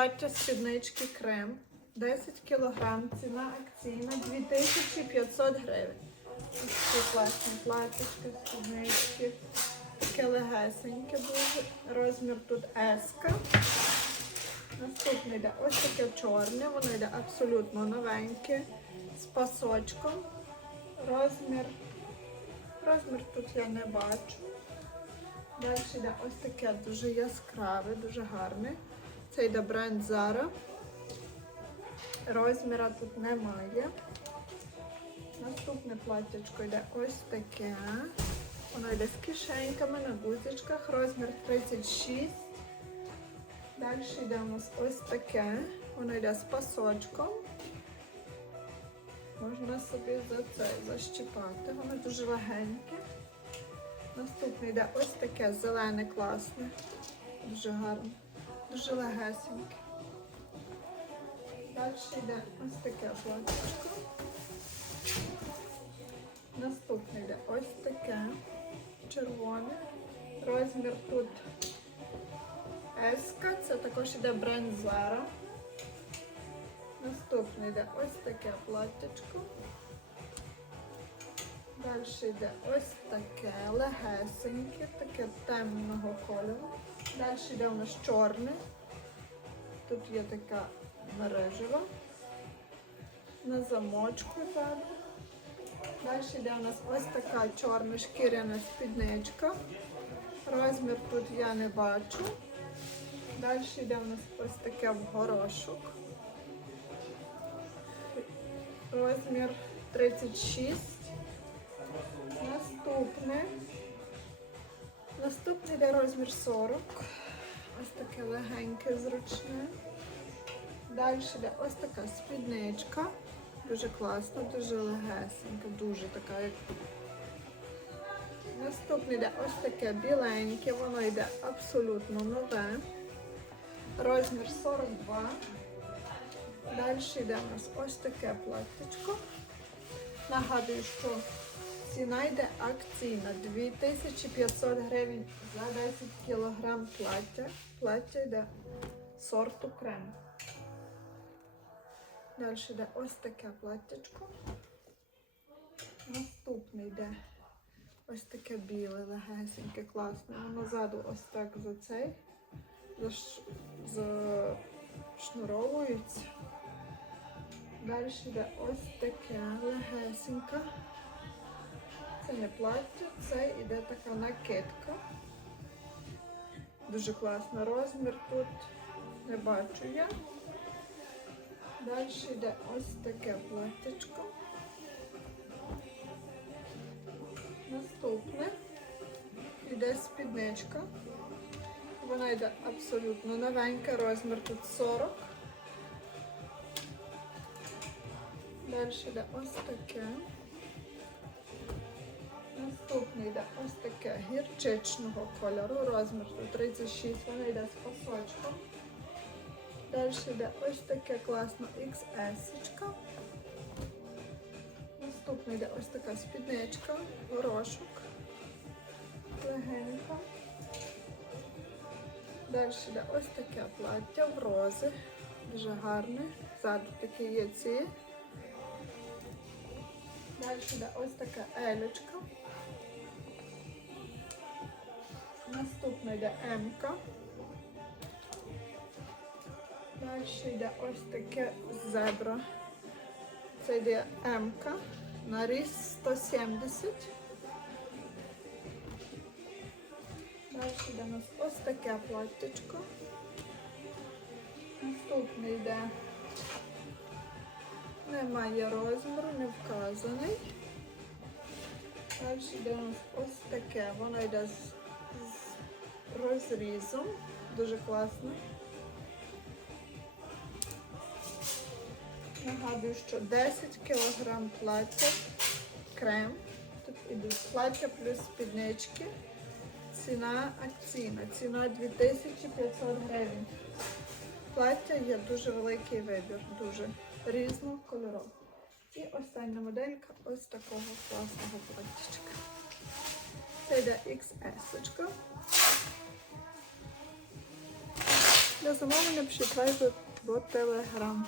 плаття спіднички крем. 10 кг, ціна акційна 2500 гривень. Такі класні платтячки, спіднички. Таке легесеньке буде. Розмір тут S. Наступне йде ось таке чорне, воно йде абсолютно новеньке, з пасочком. Розмір. Розмір тут я не бачу. Далі йде ось таке дуже яскраве, дуже гарне. Це йде бренд Zara. Розміра тут немає. Наступне платтячко йде ось таке. Воно йде з кишеньками на гузичках. Розмір 36. Далі йде ось таке. Воно йде з пасочком. Можна собі за це защіпати. Воно дуже легеньке. Наступне йде ось таке зелене класне. Дуже гарне. Дуже легесеньке. Далі йде ось таке платічко. Наступне йде ось таке червоне. Розмір тут S, це також йде бренд Zara. Наступне йде ось таке платтячко. Далі йде ось таке легесеньке, таке темного кольору. Далі йде у нас чорне. Тут є така мережева. На замочку ззаду. Далі йде у нас ось така чорна шкіряна спідничка. Розмір тут я не бачу. Далі йде у нас ось таке в горошок. Розмір 36. Йде розмір 40. Ось таке легеньке, зручне. Далі йде ось така спідничка. Дуже класна, дуже легесенька, дуже така, як. Наступне йде ось таке біленьке, воно йде абсолютно нове. Розмір 42. Далі йде у нас ось таке платтячко. Нагадую, що ціна йде акційна 2500 гривень за 10 кг плаття. Плаття йде сорту крем. Далі йде ось таке платтячко. Наступне йде ось таке біле, легесеньке, класне. Воно ззаду ось так за цей заш- зашнуровується. Далі йде ось таке легесеньке. Це не плаття, це йде така накидка. Дуже класний розмір тут не бачу я. Далі йде ось таке платтячко. Наступне йде спідничка. Вона йде абсолютно новенька, розмір тут 40. Далі йде ось таке. Наступне йде ось таке гірчичного кольору, розмір 36, вона йде з пасочком. Далі йде ось таке класно XS. -очка. Наступна йде ось така спідничка, горошок, легенька. Далі йде ось таке плаття в рози, дуже гарне. Ззаду такі є. Далі йде ось така елечка. Наступна йде М-ка. Далі йде ось таке зебра. Це йде М-ка. Наріз 170. Далі йде у нас ось таке платтячко. Наступне йде. Немає розміру, не вказаний. Далі йде у нас ось таке. Воно йде з розрізом. Дуже класно. Нагадую, що 10 кг плаття, крем. Тут ідуть плаття плюс спіднички. Ціна акційна. Ціна 2500 гривень. Плаття є дуже великий вибір, дуже різнокольорове. І остання моделька ось такого класного платтячка. Це йде XS. -очка. Для замовлення пишіть в Viber або Telegram.